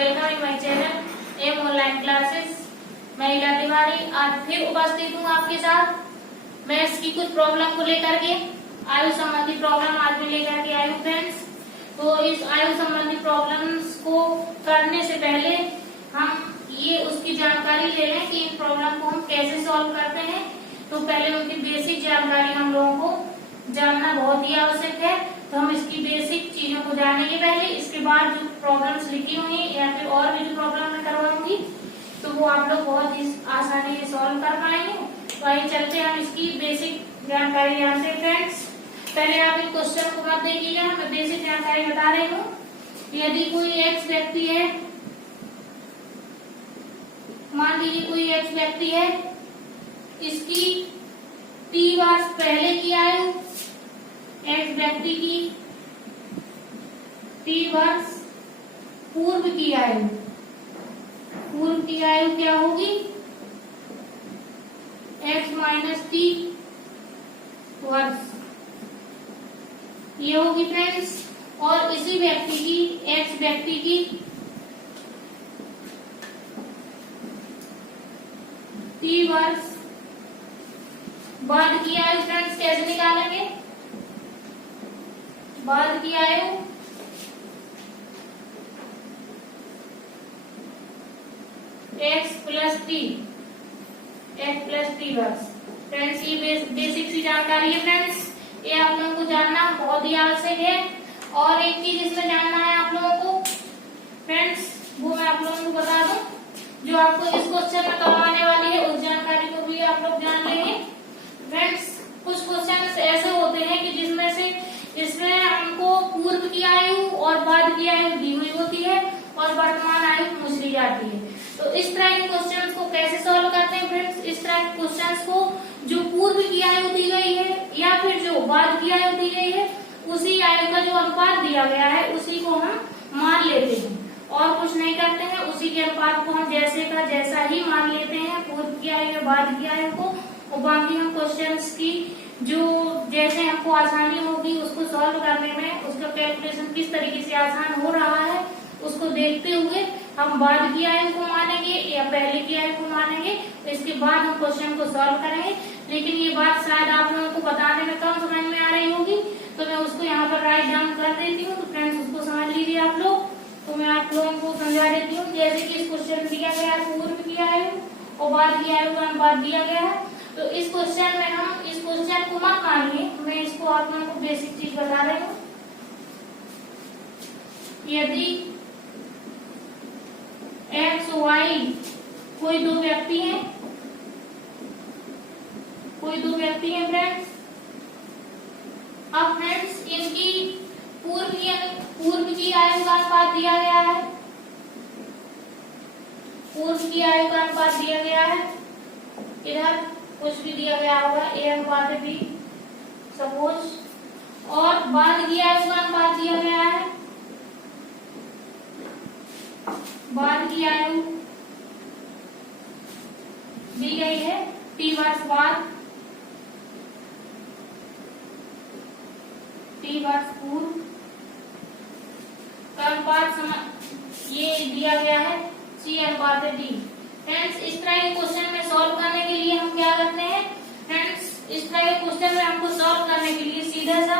Welcome in my channel M online classes. मैं इला तिवारी आज फिर उपस्थित हूँ आपके साथ मैथ्स की कुछ प्रॉब्लम को लेकर के। आयु संबंधी प्रॉब्लम आज मैं लेकर के आई हूँ फ्रेंड्स। तो इस आयु संबंधी प्रॉब्लम्स को करने से पहले हम ये उसकी जानकारी ले लें कि इन प्रॉब्लम को हम कैसे सॉल्व करते हैं। तो पहले उनकी बेसिक जानकारी हम लोगों को जानना बहुत ही आवश्यक है। तो हम इसकी बेसिक चीजों को जानेंगे पहले, इसके बाद जो प्रॉब्लम्स लिखी हुई है या फिर और भी जो प्रॉब्लम मैं करवाऊंगी तो वो आप लोग बहुत ही आसानी से सॉल्व कर पाएंगे। तो आइए चलते हैं, हम इसकी बेसिक जानकारी जानते हैं फ्रेंड्स। पहले आप इन क्वेश्चन को मत देखिएगा, मैं बेसिक जानकारी बता रही हूँ। यदि कोई एक्स व्यक्ति है, मान लीजिए कोई एक्स व्यक्ति है, इसकी टी वर्ष पहले की आयु, एक्स व्यक्ति की टी वर्ष पूर्व की आयु, पूर्व की आयु क्या होगी? एक्स माइनस टी वर्ष ये होगी फ्रेंड्स। और इसी व्यक्ति की, एक्स व्यक्ति की टी वर्ष बाद की आयु फ्रेंड्स कैसे निकालेंगे? बाद की आयु एक्स प्लस टी वर्ष। फ्रेंड्स ये बेसिक सी जानकारी है फ्रेंड्स, ये आप लोगों को जानना बहुत ही आवश्यक है। और एक चीज इसमें जानना है आप लोगों को फ्रेंड्स, वो मैं आप लोगों को बता दूं, जो आपको इस क्वेश्चन में करवाने वाली है उस जानकारी को भी आप लोग जान लेंगे फ्रेंड्स। कुछ क्वेश्चन ऐसे होते हैं कि इसमें हमको पूर्व की आयु और बाद की आयु दी हुई होती है और वर्तमान आयु पूछ ली जाती है। तो इस तरह के क्वेश्चंस को कैसे सॉल्व करते हैं फ्रेंड्स? इस तरह के क्वेश्चंस को जो पूर्व की आयु दी गई है या फिर जो बाद की आयु दी गई है उसी आयु का जो अनुपात दिया गया है उसी को हम मान लेते हैं और कुछ नहीं करते हैं। उसी के अनुपात को हम जैसे का जैसा ही मान लेते हैं, पूर्व की आयु या बाद की आयु को। और बाकी हम क्वेश्चंस की जो जैसे हमको आसानी होगी उसको सॉल्व करने में, उसका कैलकुलेशन किस तरीके से आसान हो रहा है उसको देखते हुए हम बाद की आयु को मानेंगे या पहले की आयु को मानेंगे। तो इसके बाद हम क्वेश्चन को सॉल्व करेंगे। लेकिन ये बात शायद आप लोगों को बताने में कम समझ में आ रही होगी, तो मैं उसको यहाँ पर राइट डाउन कर देती हूँ। तो फ्रेंड्स उसको समझ लीजिए आप लोग। तो मैं आप लोगों को समझा देती हूँ। जैसे कि इस क्वेश्चन दिया गया है पूर्व की आयु और बाद की आयु का अनुपात दिया गया है। तो इस क्वेश्चन में हम इस क्वेश्चन को मत मानिए, मैं इसको आप लोगों को बेसिक चीज बता रही हूँ। यदि एक्स वाई कोई दो व्यक्ति हैं फ्रेंड्स। अब फ्रेंड्स इनकी पूर्व की आयु का अनुपात दिया गया है, पूर्व की आयु का अनुपात दिया गया है। इधर कुछ भी दिया गया होगा, ए अनुपात बी सपोज। और बाद की आयु का अनुपात दिया गया है, बाद की आयु दी गई है टी वर्ष बाद, टी वर्ष पूर्व का अनुपात ये दिया गया है सी अनुपात डी। फ्रेंड्स इस तरह के क्वेश्चन में सॉल्व करने के लिए हम क्या करते हैं फ्रेंड्स? इस तरह के क्वेश्चन में हमको सॉल्व करने के लिए सीधा सा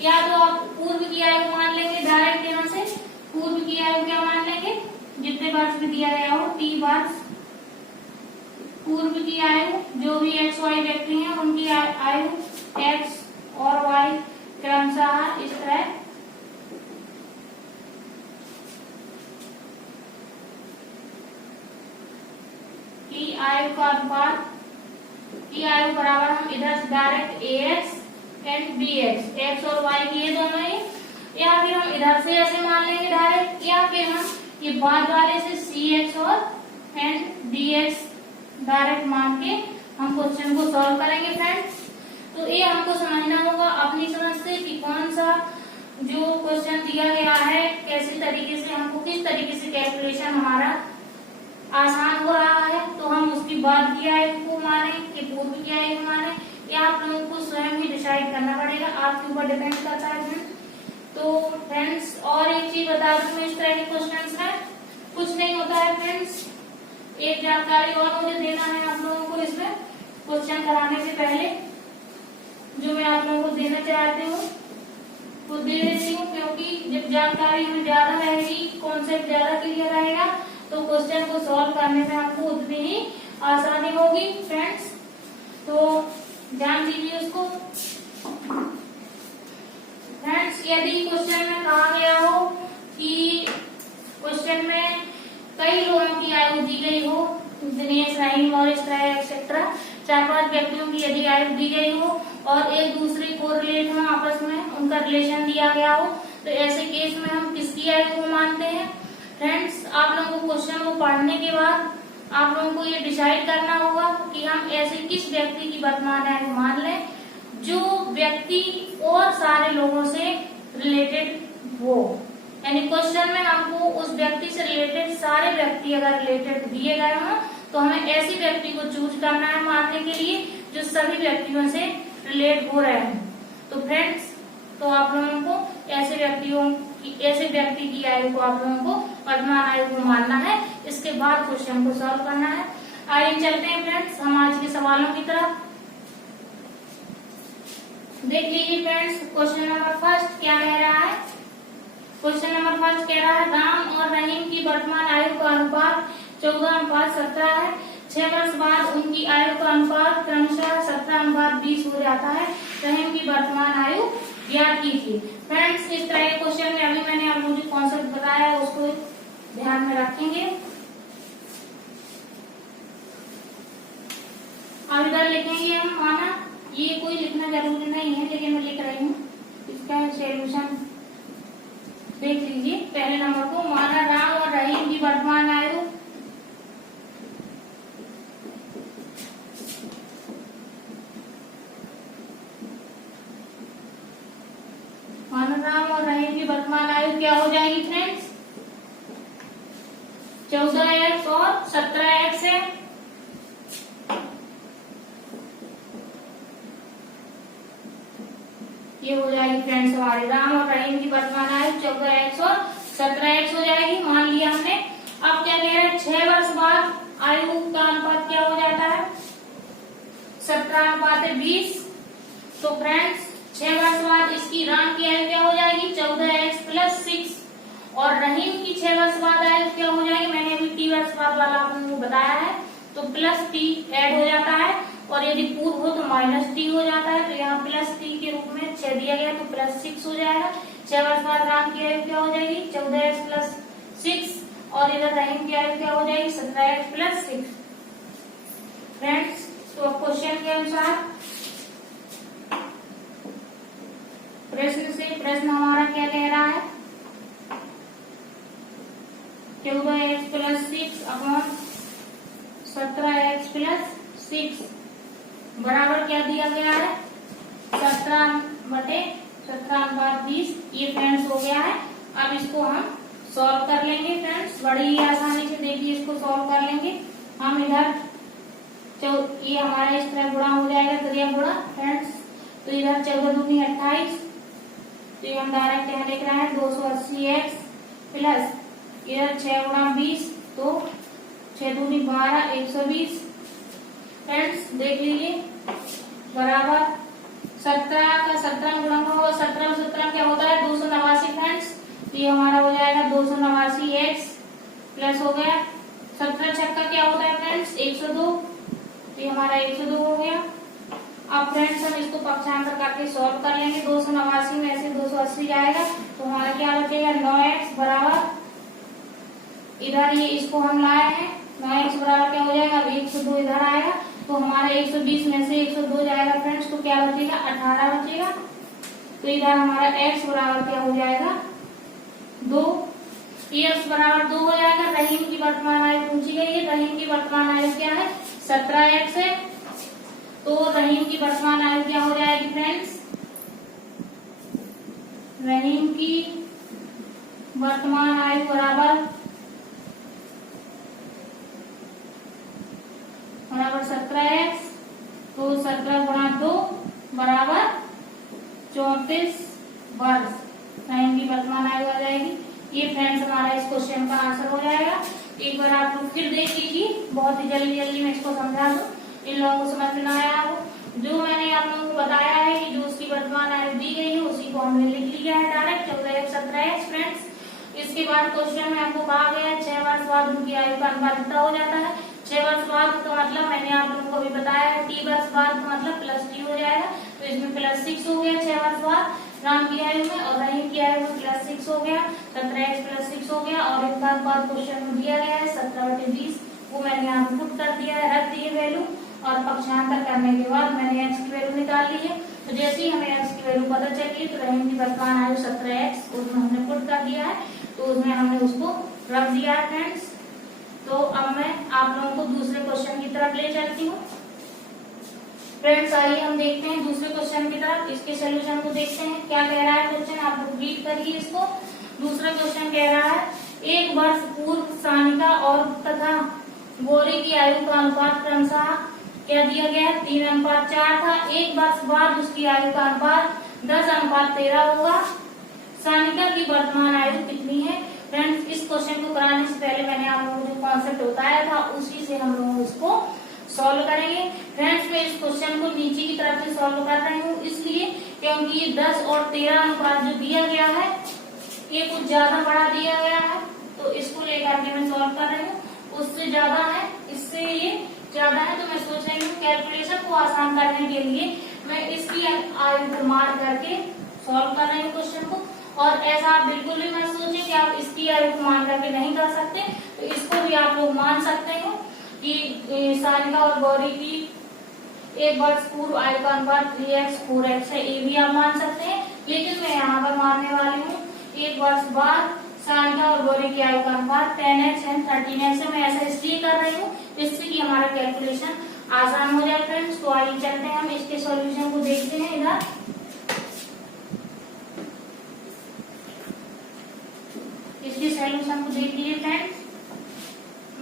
या तो आप पूर्व की आयु मान लेंगे, डायरेक्ट यहाँ से पूर्व की आयु क्या मान लेंगे, जितने वर्ष में दिया गया हो टी वर्ष पूर्व की आयु, जो भी एक्स वाई व्यक्ति हैं उनकी आयु एक्स और वाई क्रमशः इस तरह की आयु का अनुपात की आयु बराबर हम इधर से direct A x and B x, x और वाई की ये दोनों ही, या फिर हम इधर से ऐसे मान लेंगे डायरेक्ट, या फिर हम ये बाद वाले से सी एक्स और एंड डी एक्स डायरेक्ट मान के हम क्वेश्चन को सॉल्व करेंगे फ्रेंड्स। तो ये हमको समझना होगा अपनी समझ से कि कौन सा जो क्वेश्चन दिया गया है कैसे तरीके से हमको किस तरीके से कैलकुलेशन हमारा आसान हो रहा है। तो हम उसकी बाद की आयु को माने कि पूर्व की आयु को माने, या आप लोगों को स्वयं ही डिसाइड करना पड़ेगा, आपके ऊपर डिपेंड करता है। तो फ्रेंड्स और एक चीज बता दूं, इस तरह के क्वेश्चंस हैं कुछ नहीं होता है फ्रेंड्स। एक जानकारी और मुझे देना है आप लोगों को इसमें क्वेश्चन कराने से पहले, जो मैं आप लोगों को देना चाहती हूँ वो दे देती हूँ, क्योंकि जब जानकारी हमें ज्यादा रहेगी, कॉन्सेप्ट ज्यादा क्लियर रहेगा, तो क्वेश्चन को सॉल्व करने में आपको उतनी ही आसानी होगी फ्रेंड्स। तो ध्यान दीजिए उसको फ्रेंड्स। यदि क्वेश्चन में कहा गया हो कि क्वेश्चन में कई लोगों की आयु दी गई हो, दिनेश, रहीम और इस तरह एक्सेट्रा 4-5 व्यक्तियों की यदि आयु दी गई हो और एक दूसरे को रिलेट हो, आपस में उनका रिलेशन दिया गया हो, तो ऐसे केस में हम किसकी आयु को मानते हैं फ्रेंड्स? आप लोगों को क्वेश्चन को पढ़ने के बाद आप लोगों को ये डिसाइड करना होगा कि हम ऐसे किस व्यक्ति की वर्तमान आयु मान लें जो व्यक्ति और सारे लोगों से रिलेटेड हो। यानी क्वेश्चन में हमको उस व्यक्ति से रिलेटेड सारे व्यक्ति अगर रिलेटेड दिए गए हों तो हमें ऐसी व्यक्ति को चूज करना है मानने के लिए जो सभी व्यक्तियों से रिलेट हो रहे हैं। तो फ्रेंड्स, तो आप लोगों को ऐसे व्यक्ति की आयु को आप लोगों को वर्तमान आयु को मानना है। इसके बाद क्वेश्चन को सॉल्व करना है। आइए चलते हैं फ्रेंड्स हम आज के सवालों की तरफ। देख लीजिए फ्रेंड्स, क्वेश्चन नंबर फर्स्ट क्या कह रहा है। क्वेश्चन नंबर फर्स्ट कह रहा है राम और रहीम की वर्तमान आयु का अनुपात 14:17 है। 6 वर्ष बाद उनकी आयु का अनुपात क्रमशः 17:20 हो जाता है। रहीम की वर्तमान आयु ज्ञात कीजिए। फ्रेंड्स, इस तरह के क्वेश्चन में अभी मैंने आपको जो कॉन्सेप्ट बताया है उसको ध्यान में रखेंगे। अब इधर लिखेंगे हम माना, ये कोई लिखना जरूरी नहीं है लेकिन मैं लिख रही हूँ, इसका सोल्यूशन देख लीजिए। पहले नंबर को माना राम और रहीम की वर्तमान आयु क्या हो जाएगी फ्रेंड्स? 14x और 17x है। ये हो जाएगी फ्रेंड्स हमारे राम और रहीम की वर्तमान आयु 14x और 17x हो जाएगी, मान लिया हमने। अब क्या कह रहे हैं? 6 वर्ष बाद आयु का अनुपात क्या हो जाता है? 17:20। तो फ्रेंड्स 6 वर्ष बाद इसकी राम की आयु क्या हो जाएगी? 14x + 6 और रहीम की 6 वर्ष बाद आयु क्या हो जाएगी? मैंने अभी t वर्ष बाद वाला आपको बताया है, तो +t ऐड हो जाता है और यदि पूर्व हो तो -t हो जाता है। तो यहाँ +t के रूप में 6 दिया गया तो +6 हो जाएगा। 6 वर्ष बाद राम की आयु क्या हो जाएगी? 14x + 6 और इधर रहीम की आयु क्या हो जाएगी? 17x + 6। फ्रेंड्स, तो क्वेश्चन के अनुसार प्रश्न हमारा क्या कह रहा है? 14x + 6 अपॉन 17x + 6 बराबर क्या दिया गया है? 17/17/20। ये फ्रेंड्स हो गया है। अब इसको हम सॉल्व कर लेंगे फ्रेंड्स, बड़ी ही आसानी से। देखिए इसको सॉल्व कर लेंगे हम। इधर ये हमारा इस तरह गुणा हो जाएगा, त्रिया गुणा फ्रेंड्स। तो इधर 14 दूनी 28, तो ये हम डायरेक्ट यहाँ लिख रहे हैं 280x प्लस इधर 6 × 20, तो 6 दूनी 12, 120। फ्रेंड्स देख लीजिए बराबर 17 का 17 गुणा होगा, 17 और 17 क्या होता है? 289 फ्रेंड्स। तो ये हमारा हो जाएगा 289x प्लस हो गया 17 छक्का क्या होता है फ्रेंड्स? 102। तो ये हमारा 102 हो गया। अब फ्रेंड्स हम इसको पक्षांतर करके सॉल्व कर लेंगे। 289 में से 280 जाएगा तो हमारा क्या बचेगा? 9x बराबर, इधर ये इसको हम लाए हैं, 9x बराबर क्या हो जाएगा? 102 इधर आएगा तो हमारा 120 में से 102 जाएगा फ्रेंड्स, तो क्या बचेगा? 18 बचेगा। तो इधर हमारा x बराबर क्या हो जाएगा? 2। x बराबर 2 हो जाएगा। रहीम की वर्तमान आयु पूछी गई है। रहीम की वर्तमान आयु क्या है? 17x है। तो रहीम की वर्तमान आयु क्या हो जाएगी फ्रेंड्स? रहीम की वर्तमान आयु बराबर 17x, तो 17 × 2 बराबर 34 वर्ष रहीम की वर्तमान आयु आ जाएगी। ये फ्रेंड्स हमारा इस क्वेश्चन का आंसर हो जाएगा। एक बार आप लोग फिर देख लीजिए, बहुत ही जल्दी जल्दी मैं इसको समझा दूं, इन लोगों को समझ में आया हो। जो मैंने आप लोगों को बताया है कि जो उसकी वर्तमान आयु दी गई है उसी को हमने लिख लिया है डायरेक्ट 14x 17x फ्रेंड्स। इसके बाद क्वेश्चन में आपको कहा गया है 6 वर्ष बाद उनकी आयु का अनुपात कितना हो जाता है। 6 वर्ष बाद का मतलब मैंने आप लोगों को अभी बताया है, t वर्ष बाद का मतलब +t हो जाएगा, तो इसमें +6 हो गया 6 वर्ष बाद राम की आयु में, और रहीम की आयु में +6 हो गया, 17x +6 हो गया। और एक बाद क्वेश्चन में दिया गया है 17/20, वो मैंने यहाँ पुट कर दिया है, रख दिए वैल्यू, और पक्षांतर करने के बाद मैंने x की वैल्यू निकाल ली है। तो जैसे ही हमें x की वैल्यू पता चली तो रहीम की वर्तमान आयु 17x उसमें हमने पुट कर दिया है, तो उसमें हमने उसको रख दिया है फ्रेंड्स। तो अब मैं आप लोगों को दूसरे क्वेश्चन की तरफ ले चलती हूँ फ्रेंड्स। आइए हम देखते हैं दूसरे क्वेश्चन की तरफ, इसके सोल्यूशन को देखते हैं क्या कह रहा है क्वेश्चन, आप लोग रीड करिए इसको। दूसरा क्वेश्चन कह रहा है 1 वर्ष पूर्व सानिका और तथा गौरी की आयु का अनुपात क्रमशः क्या दिया गया है, 3:4 था। 1 वर्ष बाद उसकी आयु का अनुपात 10:13 होगा। सानिका की वर्तमान आयु कितनी है। फ्रेंड्स इस क्वेश्चन को कराने से पहले मैंने आप लोगों को जो कॉन्सेप्ट बताया था उसी से हम लोग इसको सॉल्व करेंगे। फ्रेंड्स मैं इस क्वेश्चन को नीचे की तरफ से सॉल्व कर रही हूँ इसलिए क्योंकि ये 10 और 13 अनुपात जो दिया गया है ये कुछ ज्यादा बड़ा दिया गया है, तो इसको लेकर के मैं सॉल्व कर रही हूँ। उससे ज्यादा है, इससे ये ज्यादा है, तो मैं सोच रही हूँ कैलकुलेशन को आसान करने के लिए मैं इसकी आयु को मान करके सॉल्व कर रही हूँ क्वेश्चन को। और ऐसा आप बिल्कुल भी मत सोचें कि आप इसकी आयु को मान करके नहीं कर सकते, तो इसको भी आप लोग मान सकते हो कि सानिका और गौरी की 1 वर्ष पूर्व आयु का अनुपात 3x 4x है, ये भी आप मान सकते हैं। लेकिन मैं यहाँ पर मानने वाली हूँ 1 वर्ष बाद सानिका और गौरी की आयु का अनुपात 10x एंड 13x है। मैं ऐसा इसलिए कर रही हूँ जिससे कि हमारा कैलकुलेशन आसान हो जाए फ्रेंड्स। तो आइए चलते हैं हम इसके सॉल्यूशन को देखते हैं। इधर इसके सॉल्यूशन को देख लीजिए फ्रेंड्स।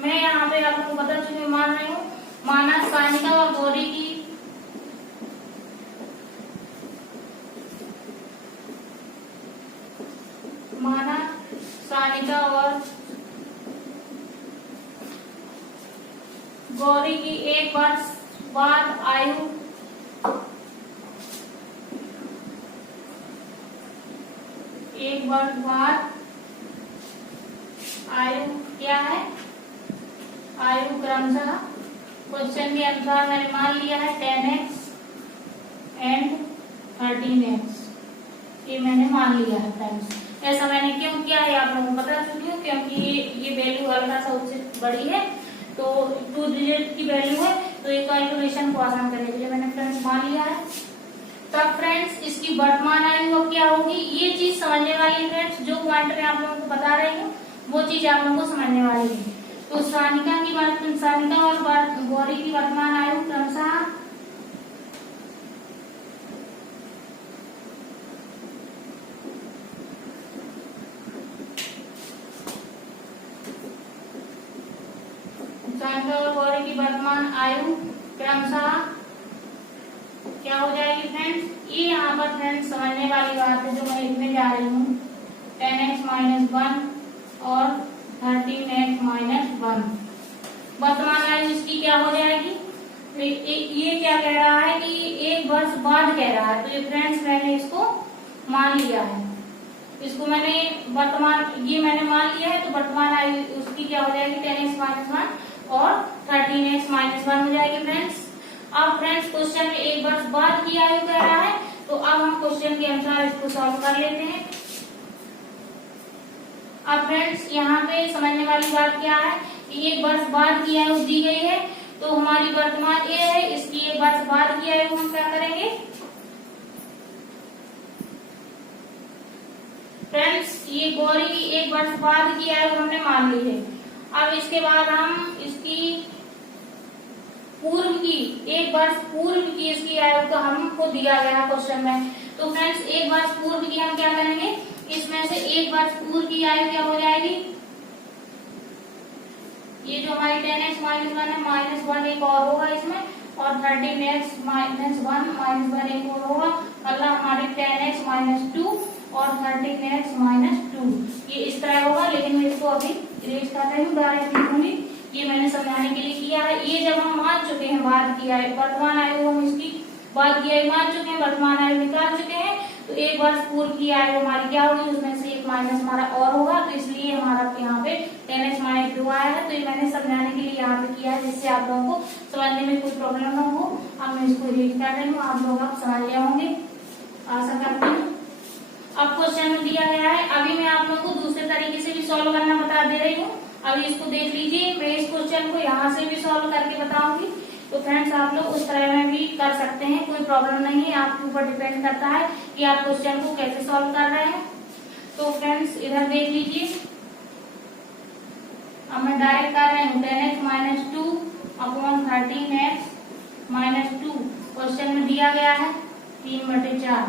मैं यहाँ पे आप लोगों को पता चुके मान रही हूँ, माना सानिका और गौरी की गौरी की 1 वर्ष बाद आयु क्या है, आयु क्रमशः क्वेश्चन के अनुसार मैंने मान लिया है 10x एंड 13x, ये मैंने मान लिया है फ्रेंड्स। ऐसा मैंने क्यों किया है आप लोगों को बता चुकी हूँ, क्योंकि ये वैल्यू हल्का सा उससे बड़ी है, तो 2 डिजिट की वैल्यू है, तो ये कैलकुलेशन को आसान करने के लिए मैंने फ्रेंड्स मान लिया है। तब फ्रेंड्स इसकी वर्तमान आयु क्या होगी, ये चीज समझने वाली है फ्रेंड्स। जो पॉइंट में आप लोगों को बता रही हूँ वो चीज आप लोगों को समझने वाली है। तो सानिका और गौरी की वर्तमान आयु क्रमशः क्या हो जाएगी फ्रेंड्स, ये यहाँ पर फ्रेंड्स समझने वाली बात है जो मैं लिखने जा रही हूँ 10x - 1 और 13x - 1। वर्तमान आयु इसकी क्या हो जाएगी, ये क्या कह रहा है कि 1 वर्ष बाद कह रहा है, तो ये फ्रेंड्स मैंने इसको मान लिया है, इसको मैंने मैंने मान लिया है। तो वर्तमान आयु उसकी क्या हो जाएगी 10x - 1 और 13x - 1 हो जाएगी फ्रेंड्स। अब फ्रेंड्स क्वेश्चन में 1 वर्ष बाद की आयु कह रहा है, तो अब हम क्वेश्चन के अनुसार इसको सॉल्व कर लेते हैं। अब फ्रेंड्स यहाँ पे समझने वाली बात क्या है कि 1 वर्ष बाद की आयु दी गई है, तो हमारी वर्तमान ये है, इसकी 1 वर्ष बाद की आयु हम क्या करेंगे फ्रेंड्स, ये गौरी की 1 वर्ष बाद की आयु हमने मान ली है। अब इसके बाद हम इसकी पूर्व की 1 वर्ष पूर्व की इसकी आयु का हमको दिया गया क्वेश्चन में, तो फ्रेंड्स 1 वर्ष पूर्व की हम क्या करेंगे, इसमें से 1 वर्ष पूर्व की आयु क्या हो जाएगी, ये जो हमारी 10x - 1 है -1 एक और होगा इसमें, और 13x - 1 -1 एक और होगा, मतलब हमारी 10x - 2 और 13x माइनस 2, ये इस तरह होगा। लेकिन मैं इसको अभी इरेज कर रही हूँ, डायरेक्ट लिखूंगी। ये मैंने समझाने के लिए किया है। ये जब हम मान चुके हैं, बात किया है वर्तमान आयु, हम इसकी बात किया है, मान चुके हैं, वर्तमान आयु निकाल चुके हैं, तो एक वर्ष पूर्व की आयु हमारी क्या होगी, उसमें से एक माइनस हमारा और होगा, तो इसलिए हमारा यहाँ पे 10x माइनस 2 आया है। तो ये मैंने समझाने के लिए यहाँ पे किया है, जिससे आप लोगों को समझने में कोई प्रॉब्लम ना हो। अब मैं इसको रीड कर रही हूँ, आप लोग आप समझ गए होंगे, आशा करती हूँ। अब क्वेश्चन में दिया गया है, अभी मैं आप लोगों को दूसरे तरीके से भी सॉल्व करना बता दे रही हूँ। अभी इसको देख लीजिए, मैं इस क्वेश्चन को यहाँ से भी सॉल्व करके बताऊंगी। तो फ्रेंड्स आप लोग उस तरह में भी कर सकते हैं, कोई प्रॉब्लम नहीं है, आपके ऊपर डिपेंड करता है कि आप क्वेश्चन को कैसे सॉल्व कर रहे हैं। तो फ्रेंड्स इधर देख लीजिए, अब मैं डायरेक्ट कर रही हूँ 10x minus 2 upon 13x minus 2। Question में दिया गया है 3/4।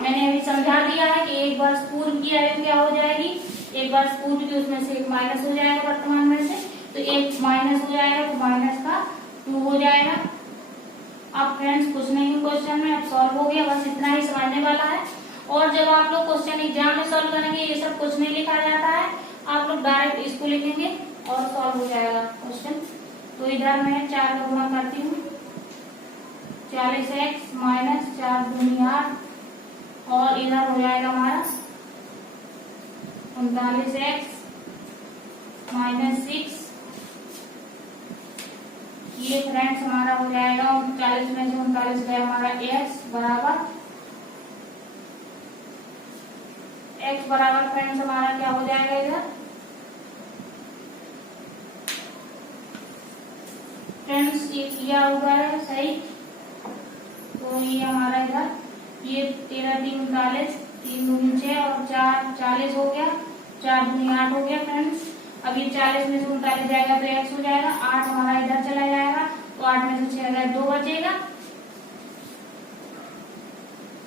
मैंने अभी समझा दिया है कि एक वर्ष पूर्व की आयु क्या हो जाएगी, एक वर्ष पूर्व की, उसमें से एक माइनस हो जाएगा वर्तमान में से, तो एक माइनस हो जाएगा, तो माइनस का 2 हो जाएगा। अब फ्रेंड्स कुछ नहीं क्वेश्चन में, अब सॉल्व हो गया, बस इतना ही समझने वाला है। और जब आप लोग क्वेश्चन एग्जाम में सॉल्व करेंगे, ये सब कुछ नहीं लिखा जाता है, आप लोग डायरेक्ट इसको लिखेंगे और सॉल्व हो जाएगा क्वेश्चन। तो इधर मैं 4 का गुणा करती हूँ, 40x माइनस 4 दूनी 8, और इधर हो जाएगा हमारा 39x माइनस 6। ये फ्रेंड्स हमारा हो जाएगा 39 में से 39 गया हमारा x बराबर फ्रेंड्स हमारा क्या हो जाएगा इधर फ्रेंड्स, ये किया हुआ है सही। तो ये हमारा इधर ये 13 3 39, 3 दूनी 6 और 4 40 हो गया, 4 दूनी 8 हो गया फ्रेंड्स। अब ये 40 में से 39 जाएगा तो x हो जाएगा, 8 हमारा इधर चला जाएगा, तो 8 में से 6 गया 2 बचेगा।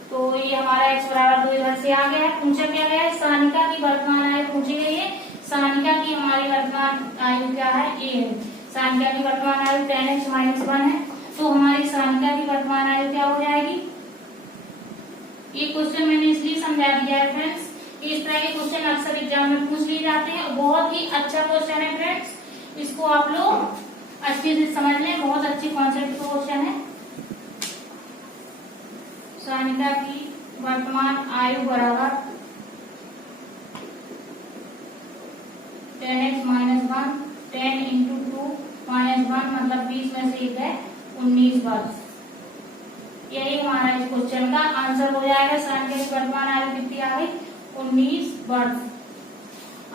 तो ये हमारा x बराबर 2 इधर से आ गया। पूछा क्या गया है, सानिका की वर्तमान आयु पूछी गई है। सानिका की हमारी वर्तमान आयु क्या है, a है। सानिका की वर्तमान आयु 10x माइनस 1 है। तो हमारी सानिका की वर्तमान आयु क्या हो जाएगी, ये क्वेश्चन मैंने इसलिए समझा दिया है फ्रेंड्स, इस तरह के क्वेश्चन अक्सर एग्जाम में पूछ लिए जाते हैं। बहुत ही अच्छा क्वेश्चन है फ्रेंड्स, इसको आप लोग अच्छे से समझ लें, बहुत अच्छी कॉन्सेप्ट क्वेश्चन है। सानिका की वर्तमान आयु बराबर 10x माइनस 1, 10 इंटू 2 माइनस 1 मतलब 20 में से 1 है 19 वर्ष। यही हमारा इस क्वेश्चन का आंसर हो जाएगा। सानिका की वर्तमान आयु कितनी आ गई, 19 वर्ष।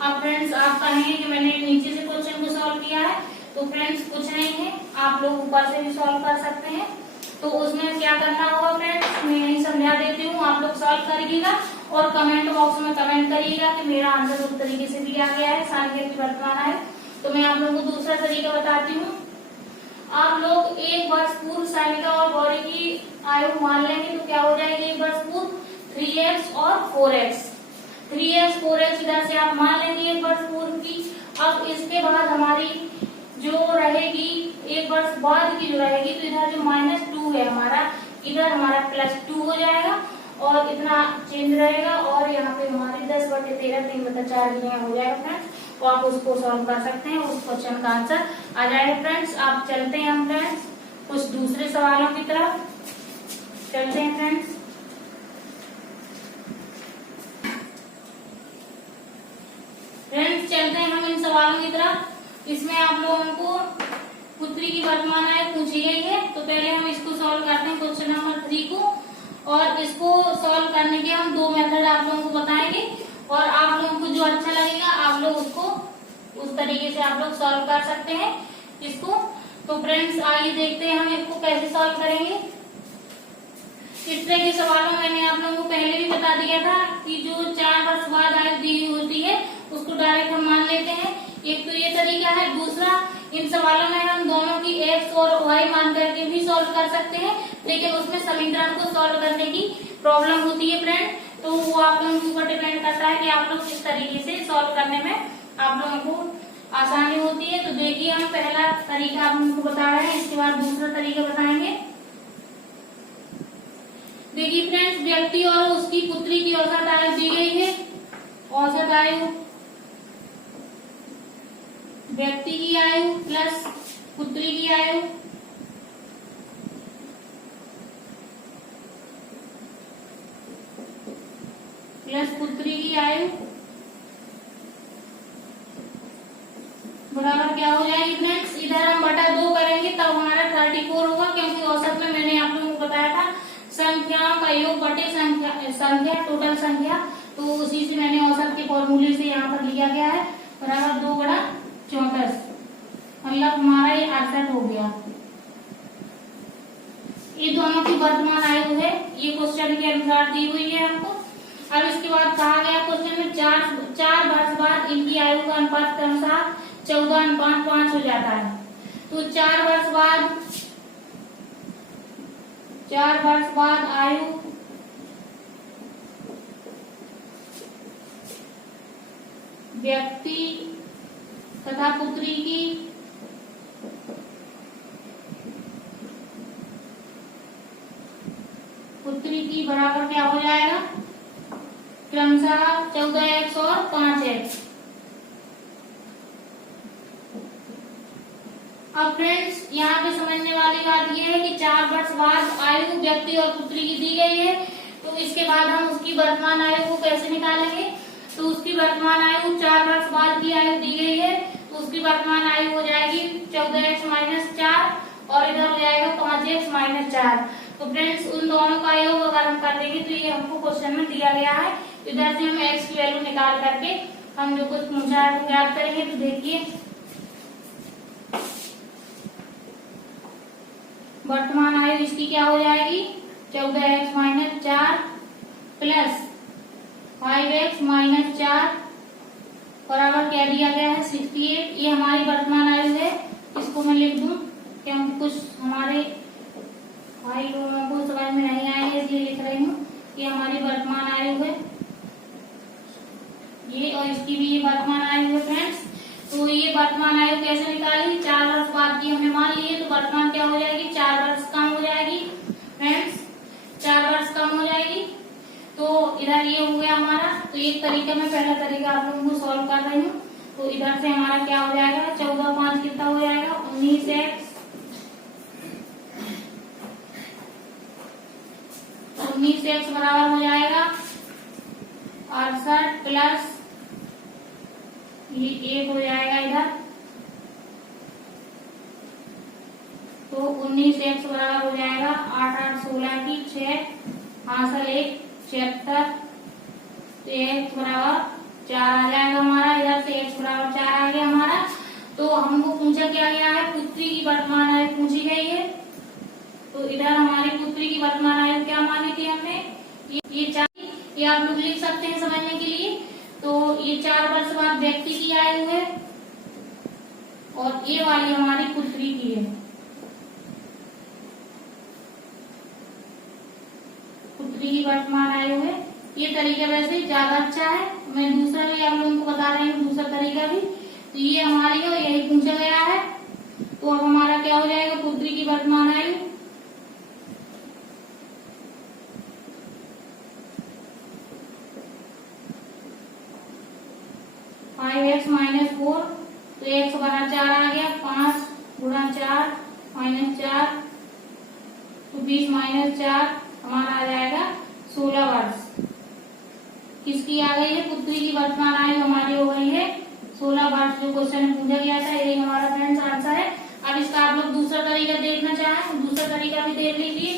अब फ्रेंड्स आप कहेंगे कि मैंने नीचे से क्वेश्चन को सॉल्व किया है, तो फ्रेंड्स कुछ नहीं है, आप लोग ऊपर से भी सॉल्व कर सकते हैं। तो उसमें क्या करना होगा फ्रेंड्स, मैं यही समझा देती हूँ, आप लोग सॉल्व करिएगा और कमेंट बॉक्स में कमेंट करिएगा कि मेरा आंसर उस तरीके से दिया गया है सानिका की वर्तमान आयु। तो मैं आप लोगों को दूसरा तरीका बताती हूँ। आप लोग एक वर्ष पूर्व सानिका और गौरी की आयु मान लेंगे, तो क्या हो जाएगी, एक वर्ष पूर्व 3x और 4x, 3x 4x इधर से आप मान लेंगे एक वर्ष पूर्व की। अब इसके बाद हमारी जो रहेगी एक वर्ष बाद की जो रहेगी, तो इधर जो -2 है हमारा, इधर हमारा +2 हो जाएगा और इतना चेंज रहेगा, और यहाँ पे हमारी 10/13 3/4 हो जाएगा फ्रेंड्स। तो आप उसको सॉल्व कर सकते हैं, उस क्वेश्चन का आंसर आ जाएगा फ्रेंड्स। आप चलते हैं हम फ्रेंड्स कुछ दूसरे सवालों की तरफ चलते हैं फ्रेंड्स। फ्रेंड्स चलते हैं हम इन सवालों की तरफ। इसमें आप लोगों को पुत्री की वर्तमान आयु पूछी गई है, तो पहले हम इसको सॉल्व करते हैं क्वेश्चन नंबर 3 को, और इसको सॉल्व करने के हम 2 मेथड आप लोगों को बताएंगे, और आप लोगों को जो अच्छा लगेगा आप लोग उसको उस तरीके से आप लोग सॉल्व कर सकते हैं इसको। तो फ्रेंड्स आइए देखते हैं हम इसको कैसे सॉल्व करेंगे। इस तरह के सवालों में मैंने आप लोगों को पहले भी बता दिया था कि जो 4 वर्ष बाद आयु दी होती है उसको डायरेक्ट हम मान लेते हैं। एक तो ये तरीका है, दूसरा इन सवालों में हम दोनों की x और y मान करके भी सॉल्व कर सकते हैं, लेकिन उसमें समीकरण को सॉल्व करने की प्रॉब्लम होती है फ्रेंड। तो वो आप लोगों के ऊपर डिपेंड करता है कि आप लोग किस तरीके से सॉल्व करने में आप लोगों को आसानी होती है। तो देखिए हम पहला तरीका आप लोगों को बता रहे हैं, इसके बाद दूसरा तरीका बताएंगे। देखिए फ्रेंड्स, व्यक्ति और उसकी पुत्री की औसत आयु दी गई है। औसत आयु, व्यक्ति की आयु प्लस पुत्री की आयु, प्लस पुत्री की आयु बराबर क्या हो जाएगी फ्रेंड्स, इधर हम बटा 2 करेंगे तब हमारा 34 होगा, क्योंकि औसत में मैंने आप लोगों को बताया था संख्याओं का योग बटे संख्या टोटल संख्या, तो उसी से मैंने औसत के फॉर्मूले से यहाँ पर लिया गया है, बराबर 2 बटा 34, मतलब हमारा ये 68 हो गया। ये दोनों की वर्तमान आयु है, ये क्वेश्चन के अनुसार दी हुई है हमको। अब इसके बाद कहा गया क्वेश्चन में 4 वर्ष बाद इनकी आयु का अनुपात के अनुसार 14:5 हो जाता है। तो 4 वर्ष बाद आयु व्यक्ति तथा पुत्री की बराबर क्या हो जाएगा, क्रमशः 14x और 5x। अब फ्रेंड्स यहाँ पे समझने वाली बात यह है कि 4 वर्ष बाद आयु व्यक्ति और पुत्री की दी गई है, तो इसके बाद हम उसकी वर्तमान आयु को कैसे निकालेंगे। तो उसकी वर्तमान आयु 4 वर्ष बाद की आयु दी गई है, तो उसकी वर्तमान आयु हो जाएगी 14x - 4 और इधर हो जाएगा 5x - 4। तो फ्रेंड्स उन दोनों का योग अगर हम कर देंगे तो ये हमको क्वेश्चन में दिया गया है। इधर से हम x की वैल्यू निकाल करके हम जो कुछ पूछा है वो याद करेंगे। तो देखिए वर्तमान आयु इसकी क्या हो जाएगी, 14x - 4 प्लस 5x - 4 बराबर क्या दिया गया है 68। ये हमारी वर्तमान आयु है, इसको मैं लिख दूं क्योंकि कुछ हमारे भाई लोगों को समझ में नहीं आएंगे इसलिए लिख रही हूँ। ये हमारी वर्तमान आयु है ये, और इसकी भी ये वर्तमान आयु है फ्रेंड्स। तो ये वर्तमान आयु कैसे निकाली, 4 वर्ष बाद की हमने मान ली है, तो वर्तमान क्या हो जाएगी, 4 वर्ष कम हो जाएगी फ्रेंड्स, 4 वर्ष कम हो जाएगी। तो इधर ये हो गया हमारा। तो एक तरीका में पहला तरीका आप लोगों को सॉल्व कर रही हूँ। तो इधर से हमारा क्या हो जाएगा, 14 5 कितना हो जाएगा 19x, 19x बराबर हो जाएगा 68 प्लस ये 1 हो जाएगा इधर, तो 19x बराबर हो जाएगा 8 8 16 की 6 हासिल 1 76, तो x बराबर 4 आ जाएगा हमारा। इधर से x बराबर 4 आ गया हमारा। तो हमको पूछा क्या गया है, पुत्री की वर्तमान आयु पूछी गई है। तो इधर हमारी पुत्री की वर्तमान आयु क्या मानी थी हमने, ये 4, ये आप लोग लिख सकते हैं समझने के लिए। तो ये 4 वर्ष बाद व्यक्ति की आयु है और ये वाली हमारी पुत्री की है, पुत्री की वर्तमान आयु है। ये तरीका वैसे ज्यादा अच्छा है, मैं दूसरा भी आप लोगों को बता रही हूँ, दूसरा तरीका भी। तो ये हमारी है, यही पूछा गया है। तो अब हमारा क्या हो जाएगा, पुत्री की वर्तमान आयु 5x - 4, तो x बना 4 आ गया, 5 गुणा 4 - 4, तो 20 - 4 हमारा आ जाएगा 16 वर्ष। किसकी आ गई है, पुत्री की वर्तमान आयु हमारी हो गई है 16 वर्ष। जो क्वेश्चन में पूछा गया था यही हमारा फ्रेंड्स आंसर है। अब इसका आप लोग दूसरा तरीका देखना चाहें, दूसरा तरीका भी देख लीजिए।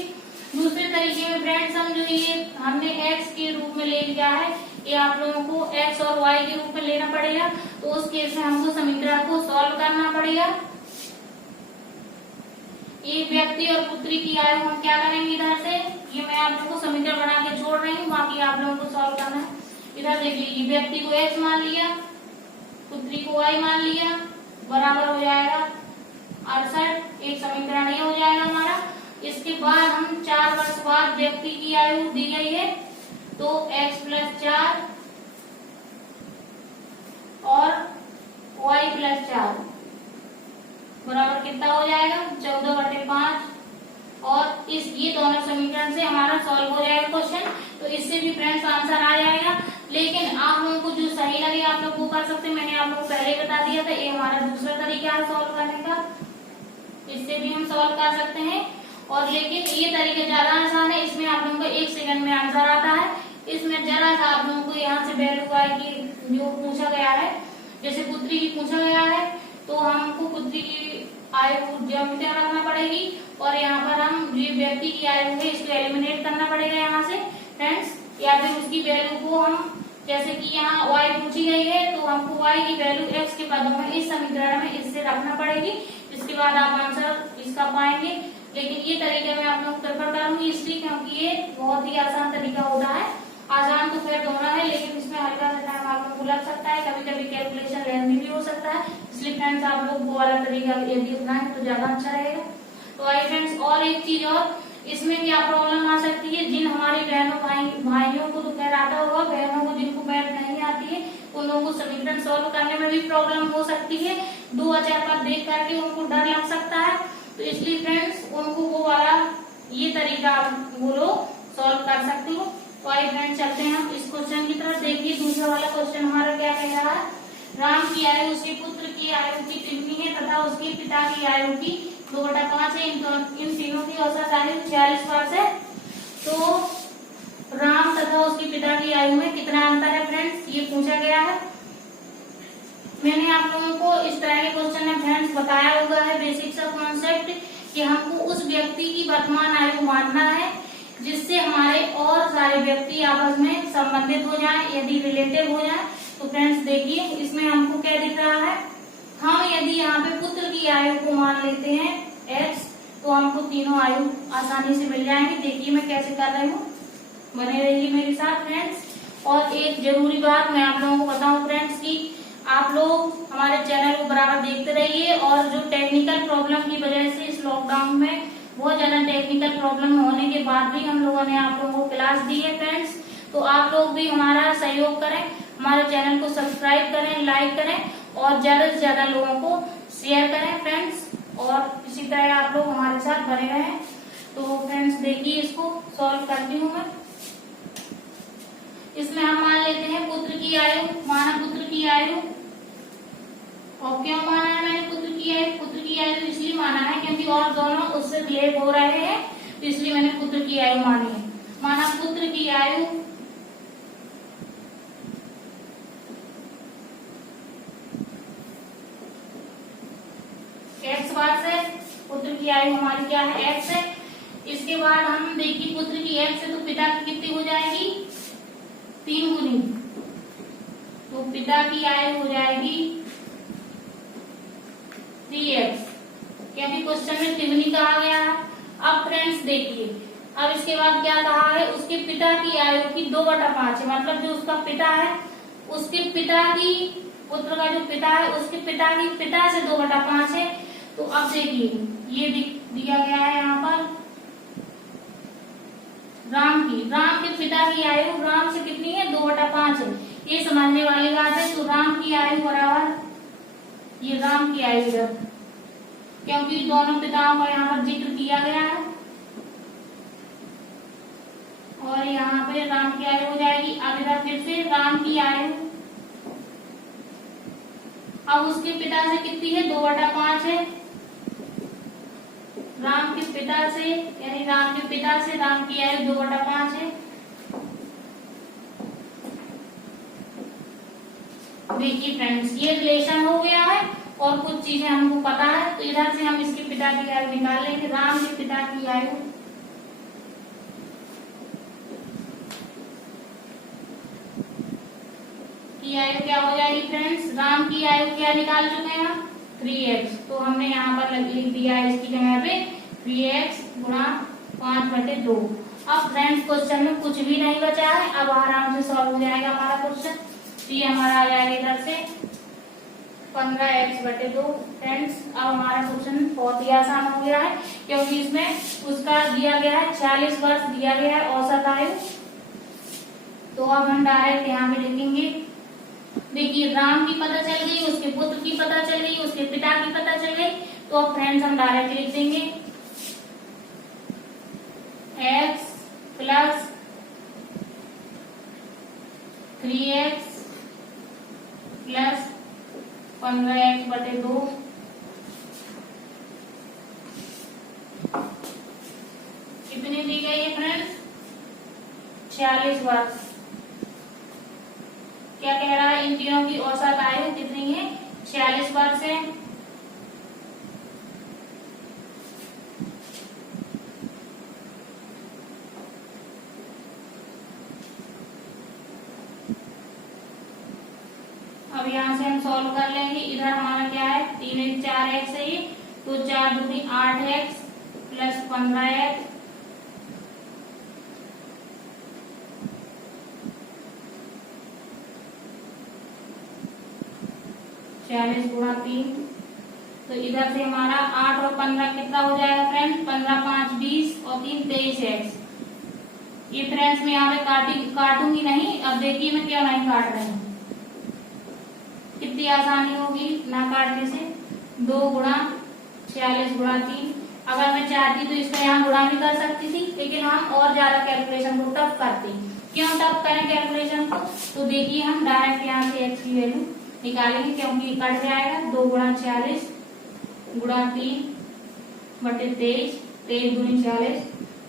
दूसरे तरीके में फ्रेंड्स हम जो ये हमने x के रूप में ले लिया है, ये आप लोगों को x और y के रूप में लेना पड़ेगा। तो उस केस में हमको समीकरण को सॉल्व करना पड़ेगा। ये व्यक्ति और पुत्री की आयु हम क्या करेंगे, इधर से ये मैं आप लोगों को समीकरण बना के छोड़ रही हूँ, बाकी आप लोगों को सॉल्व करना है। इधर देख लीजिए, व्यक्ति को x मान लिया, पुत्री को y मान लिया, बराबर हो जाएगा 68, एक समीकरण ये हो जाएगा हमारा। इसके बाद हम 4 वर्ष बाद व्यक्ति की आयु दी गई है, तो x + 4 और y + 4 बराबर कितना हो जाएगा 14/5, और ये दोनों समीकरण से हमारा सॉल्व हो जाएगा क्वेश्चन। तो इससे भी फ्रेंड्स आंसर आ जाएगा। लेकिन आप लोगों को जो सही लगे आप लोग वो कर सकते हैं। मैंने आप लोगों को पहले बता दिया था, ये हमारा दूसरा तरीका है सॉल्व करने का। इससे भी हम सॉल्व कर सकते हैं। और लेकिन ये तरीका ज्यादा आसान है, इसमें आप लोगों को 1 सेकंड में आंसर आता है। इसमें जरा सा आप लोगों को यहाँ से वैल्यू आएगी जो पूछा गया है। जैसे पुत्री की पूछा गया है तो हमको पुत्री की आयु ज्यामिति रखना पड़ेगी और यहाँ पर हम ये व्यक्ति की आयु है इसको एलिमिनेट करना पड़ेगा यहाँ से फ्रेंड्स। या फिर उसकी वैल्यू को हम, जैसे कि यहाँ y पूछी गई है तो हमको y की वैल्यू x के पदों में इस समीकरण में इससे रखना पड़ेगी। इसके बाद आप आंसर इसका पाएंगे। लेकिन ये तरीका मैं आप लोग को प्रेफर करूंगी इसलिए क्योंकि ये बहुत ही आसान तरीका होता है। आसान तो खैर दोनों है, लेकिन इसमें हल्का सा टाइम आप लोगों को लग सकता है, कभी कभी कैलकुलेशन लेंथी भी हो सकता है। इसलिए फ्रेंड्स आप लोग वो वाला तरीका यदि अपनाएं तो ज्यादा अच्छा रहेगा। तो आइए फ्रेंड्स, और एक चीज और इसमें क्या प्रॉब्लम आ सकती है, जिन हमारी बहनों भाइयों को तो खैर आता होगा, बहनों को जिनको मैथ नहीं आती है उन लोगों को समीकरण सॉल्व करने में भी प्रॉब्लम हो सकती है। 2 अक्षर पद देख करके उनको डर लग सकता है। तो इसलिए फ्रेंड्स उनको वो वाला ये तरीका वो लोग सॉल्व कर सकते हो। तो आइए फ्रेंड्स चलते हैं हम इस क्वेश्चन की तरफ। देखिए दूसरा वाला क्वेश्चन हमारा क्या कह रहा है, राम की आयु उसके पुत्र की आयु की तिगुनी है तथा उसके पिता की आयु की 2/5 है। इन तीनों की औसत आयु 46 वर्ष है। तो राम तथा उसके पिता की आयु में कितना अंतर है फ्रेंड्स, ये पूछा गया है। मैंने आप लोगों को इस तरह के क्वेश्चन में फ्रेंड्स बताया हुआ है बेसिक सा कॉन्सेप्ट कि हमको उस व्यक्ति की वर्तमान आयु मानना है जिससे हमारे और सारे व्यक्ति आपस में संबंधित हो जाएं, यदि रिलेटिव हो जाएं। तो फ्रेंड्स देखिए इसमें हमको क्या दिख रहा है, हम यदि यहाँ पे पुत्र की आयु को मान लेते हैं x तो हमको तीनों आयु आसानी से मिल जाएंगे। देखिए मैं कैसे कर रही हूँ, बने रहिए मेरे साथ फ्रेंड्स। और एक जरूरी बात मैं आप लोगों को बताऊं फ्रेंड्स की आप लोग हमारे चैनल को बराबर देखते रहिए। और जो टेक्निकल प्रॉब्लम की वजह से इस लॉकडाउन में बहुत ज्यादा टेक्निकल प्रॉब्लम होने के बाद भी हम लोगों ने आप लोगों को क्लास दी है फ्रेंड्स। तो आप लोग भी हमारा सहयोग करें, हमारे चैनल को सब्सक्राइब करें, लाइक करें और ज्यादा से ज्यादा लोगों को शेयर करें फ्रेंड्स। और इसी तरह आप लोग हमारे साथ बने रहें। तो फ्रेंड्स देखिए इसको सॉल्व करती हूँ मैं। इसमें हम मान लेते हैं पुत्र की आयु, माना पुत्र की आयु। और क्यों माना है मैंने पुत्र की आयु, पुत्र की आयु इसलिए माना है क्योंकि और दोनों उससे बिहेव हो रहे हैं, तो इसलिए मैंने पुत्र की आयु मानी है। माना पुत्र की आयु x वर्ष है, पुत्र की आयु हमारी क्या है x है। इसके बाद हम देखिए पुत्र की x है तो पिता की कितनी हो जाएगी 3 गुनी, तो पिता की आयु हो जाएगी 3x, क्योंकि क्वेश्चन में तिगुनी कहा गया है। अब फ्रेंड्स देखिए अब इसके बाद क्या कहा है, उसके पिता की आयु की 2/5 है, मतलब जो उसका पिता है उसके पिता की, पुत्र का जो पिता है उसके पिता की पिता से 2/5 है। तो अब देखिए ये दिया गया है यहाँ पर राम के पिता की आयु राम से कितनी है 2/5 है, ये समझने वाली बात है। तो राम की आयु बराबर ये राम की आयु है, क्योंकि दोनों पिताओं का यहाँ पर जिक्र किया गया है। और यहाँ पे राम की आयु हो जाएगी। अब इधर फिर से राम की आयु, अब उसके पिता से कितनी है 2/5 है, राम के पिता से यानी राम के पिता से राम की आयु 2/5 है। देखिए फ्रेंड्स ये रिलेशन हो गया है और कुछ चीजें हमको पता है। तो इधर से हम इसके पिता की आयु निकाल लेंगे। राम के पिता की आयु क्या हो जाएगी फ्रेंड्स, राम की आयु क्या निकाल चुके हैं हम 3x, तो हमने यहाँ पर लिख दिया है इसकी जगह पे 3x गुणा 5/2। अब फ्रेंड्स क्वेश्चन में कुछ भी नहीं बचा है, अब आराम से सॉल्व हो जाएगा हमारा क्वेश्चन। तो ये हमारा आ जाएगा इधर से 15x/2। फ्रेंड्स अब हमारा क्वेश्चन बहुत ही आसान हो गया है, क्योंकि इसमें उसका दिया गया है 46 वर्ष दिया गया है औसत आयु। तो अब हम डायरेक्ट यहाँ पे लिखेंगे। देखिए राम की पता चल गई, उसके पुत्र की पता चल गई, उसके पिता की पता चल गई। तो अब फ्रेंड्स हम डायरेक्ट लिख देंगे x plus 3x plus 15x/2 कितनी दी गई है फ्रेंड्स? 46 वर्ष। क्या कह रहा है? इन तीनों की औसत आयु कितनी है? 46 वर्ष है। अब यहाँ से हम सॉल्व कर लेंगे। इधर हमारा क्या है? 3 4x है ये, तो 4 दूनी 8x प्लस 15x चालीस गुणा 3। तो इधर से हमारा 8 और 15 कितना हो जाएगा फ्रेंड्स? 15 5 20 और 3 23x। ये फ्रेंड्स मैं यहाँ पे काटूंगी नहीं। अब देखिए मैं क्यों नहीं काट रही हूँ, कितनी आसानी होगी ना काटने से। 2 गुणा 46 गुणा 3। अगर मैं चाहती तो इसका यहाँ गुणा भी कर सकती थी, लेकिन हम और ज्यादा कैलकुलेशन को टफ करते। क्यों टफ करें कैलकुलेशन को? तो देखिए हम डायरेक्ट यहाँ से x की वैल्यू निकालेंगे, क्योंकि कट जाएगा। 2 गुणा 40 गुणा 3 बटे 23, 23 दूनी 40।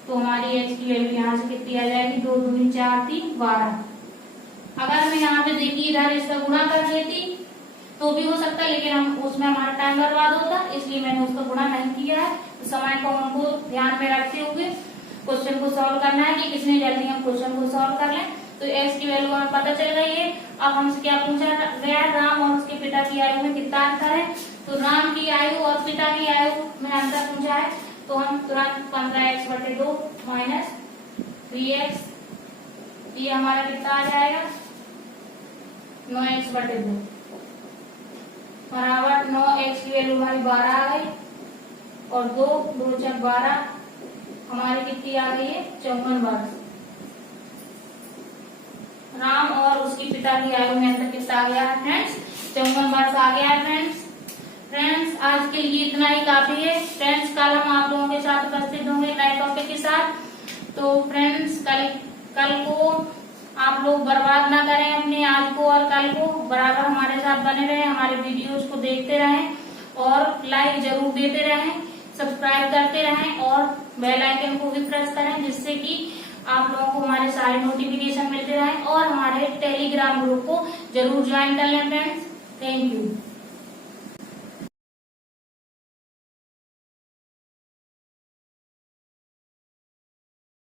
तो हमारी x की वैल्यू यहाँ से कितनी आ जाएगी? 2 दूनी 4 3 12। अगर मैं यहाँ पे देखिए इधर इसका गुणा कर देती तो भी हो सकता है, लेकिन हम उसमें हमारा टाइम बर्बाद होता, इसलिए मैंने उसका गुणा नहीं किया है। तो समय को हमको ध्यान में रखते हुए क्वेश्चन को सॉल्व करना है कि कितनी जल्दी हम क्वेश्चन को सॉल्व कर लें। तो x की वैल्यू हमें पता चल गई है। अब हमसे क्या पूछा गया? राम और उसके पिता की आयु में कितना अंतर है? तो राम की आयु और पिता की आयु में अंतर पूछा है, तो हम तुरंत 15x/2 माइनस 3x, ये हमारा कितना आ जाएगा? 9x/2 बराबर 9x की वैल्यू हमारी 12 आ गई, और 2 2 4 12 हमारी कितनी आ गई है? 54 वर्ष। राम और उसके पिता की आयु में अंतर कितना आ गया है फ्रेंड्स? 54 वर्ष आ गया है फ्रेंड्स। फ्रेंड्स आज के लिए इतना ही काफी है। फ्रेंड्स कल हम आप लोगों के साथ उपस्थित होंगे नए टॉपिक के साथ। तो फ्रेंड्स कल को आप लोग बर्बाद ना करें अपने आज को और कल को, बराबर हमारे साथ बने रहें, हमारे वीडियोस को देखते रहें और लाइक जरूर देते रहें, सब्सक्राइब करते रहें और बेल आइकन को भी प्रेस करें, जिससे कि आप लोगों को हमारे सारे नोटिफिकेशन मिलते रहें। और हमारे टेलीग्राम ग्रुप को जरूर ज्वाइन कर लें फ्रेंड्स। Thank you.